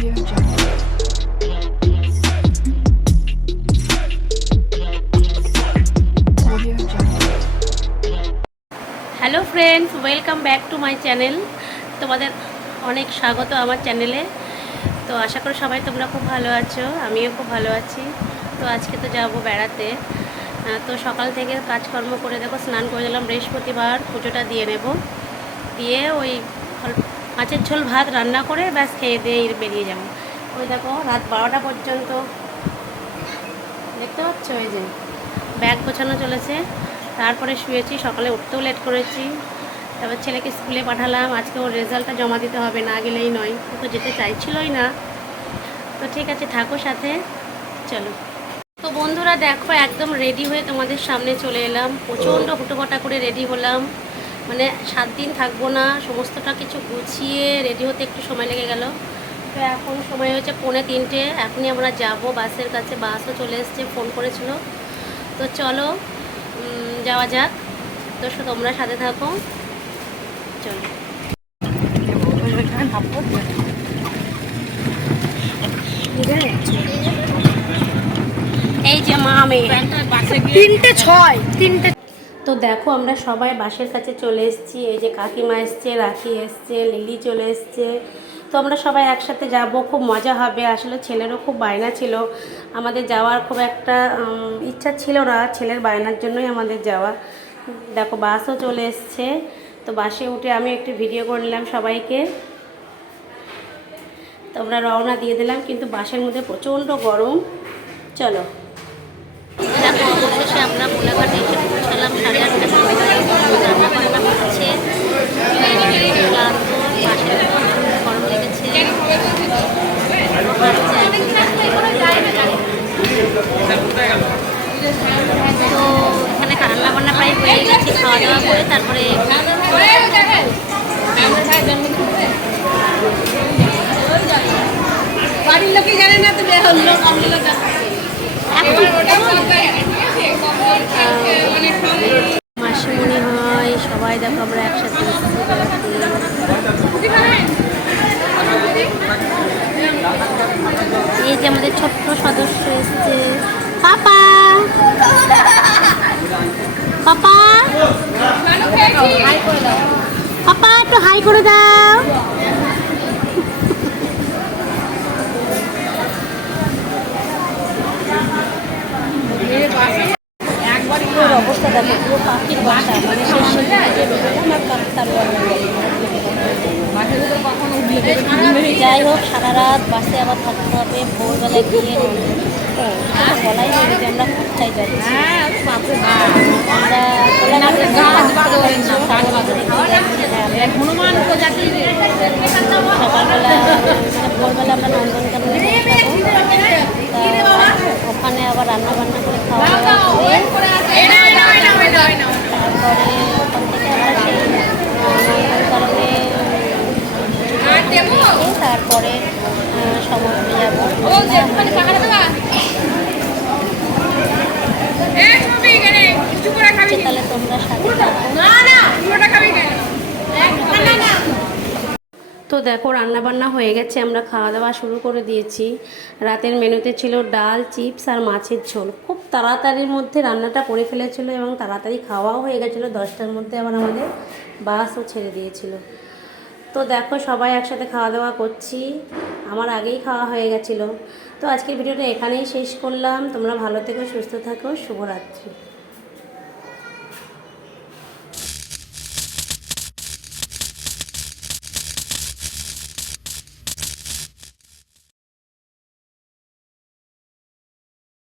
Hello friends, welcome back to my channel. তোমাদের অনেক স্বাগত আমার চ্যানেলে। তো আশা করি সবাই তোমরা খুব ভালো আছো, আমিও খুব ভালো আছি। তো আজকে তো যাব বেড়াতে। তো সকাল থেকে কাজকর্ম করে দেখো, স্নান করে দিলাম, বৃহস্পতিবার পুজোটা দিয়ে নেব, দিয়ে ওই মাছের ঝোল ভাত রান্না করে ব্যাস খেয়ে দিয়ে বেরিয়ে যাব। ওই দেখো রাত 12টা পর্যন্ত দেখতে পাচ্ছ, ওই যে ব্যাগ গোছানো চলেছে। তারপরে শুয়েছি, সকালে উঠতেও লেট করেছি। তারপর ছেলেকে স্কুলে পাঠালাম, আজকে ওর রেজাল্টটা জমা দিতে হবে, না গেলেই নয়। ও তো যেতে চাইছিলই না। তো ঠিক আছে, থাকো সাথে, চলো। তো বন্ধুরা দেখো, একদম রেডি হয়ে তোমাদের সামনে চলে এলাম। প্রচণ্ড হুটোপাটা করে রেডি হলাম, মানে 7 দিন থাকবো না, সমস্তটা কিছু গুছিয়ে রেডি হতে একটু সময় লেগে গেল। তো এখন সময় হয়েছে 2:45, এখনই আমরা যাব বাসের কাছে। বাসও চলে এসছে, ফোন করেছিল। তো চলো যাওয়া যাক। তো তোমরা সাথে থাকো, চলো। এই যে মা, আমি 3:06। তো দেখো আমরা সবাই বাসের কাছে চলে এসেছি। এই যে কাকিমা এসছে, রাখি এসছে, লিলি চলে এসছে। তো আমরা সবাই একসাথে যাব, খুব মজা হবে। আসলে ছেলেরও খুব বায়না ছিল, আমাদের যাওয়ার খুব একটা ইচ্ছা ছিল না, ছেলের বায়নার জন্যই আমাদের যাওয়া। দেখো বাসও চলে এসছে। তো বাসে উঠে আমি একটু ভিডিও করে নিলাম সবাইকে। তো আমরা রওনা দিয়ে দিলাম, কিন্তু বাসের মধ্যে প্রচণ্ড গরম। চলো। দেখো অবশেষে আমরা কোলাঘাটে এসে পৌঁছালাম 8:30টার সময়। রান্না বান্না হচ্ছে, ক্লান্ত, বাসে গরম লেগেছে। তো এখানে রান্না বান্না প্রায় হয়ে গেছে, খাওয়া দাওয়া করে তারপরে বাড়ির লোকই জানে না, তো মাসিমণি হয় সবাই। দেখো আমরা একসাথে এই যে আমাদের ছোট্ট সদস্য এসছে, পাপা। পাপা, পাপা একটু হাই করে দাও। অবস্থা দেখো, পুরো পাখির বাসা, মানে যাই হোক, সারা রাত বাসে আবার থাকতে হবে, ভোরবেলায় গিয়ে বলাই হবে যে আমরা কোথায় যাচ্ছি। আমরা হনুমান প্রজাতির সকালবেলা ভোরবেলা আমরা নন্দনকাননে ওখানে আবার রান্না বান্না করে খাওয়া দাওয়া করে তারপরে ওখান থেকে আমরা সেই নন্দনকাননে তারপরে সমুদ্রে যাবো। তাহলে তোমরা সাথে তো দেখো রান্নাবান্না হয়ে গেছে, আমরা খাওয়া দাওয়া শুরু করে দিয়েছি। রাতের মেনুতে ছিল ডাল, চিপস আর মাছের ঝোল। খুব তাড়াতাড়ির মধ্যে রান্নাটা করে ফেলেছিল এবং তাড়াতাড়ি খাওয়াও হয়ে গেছিলো। 10টার মধ্যে আবার আমাদের বাসও ছেড়ে দিয়েছিল। তো দেখো সবাই একসাথে খাওয়া দাওয়া করছি, আমার আগেই খাওয়া হয়ে গেছিলো। তো আজকের ভিডিওটা এখানেই শেষ করলাম। তোমরা ভালো থেকো, সুস্থ থাকো, শুভরাত্রি।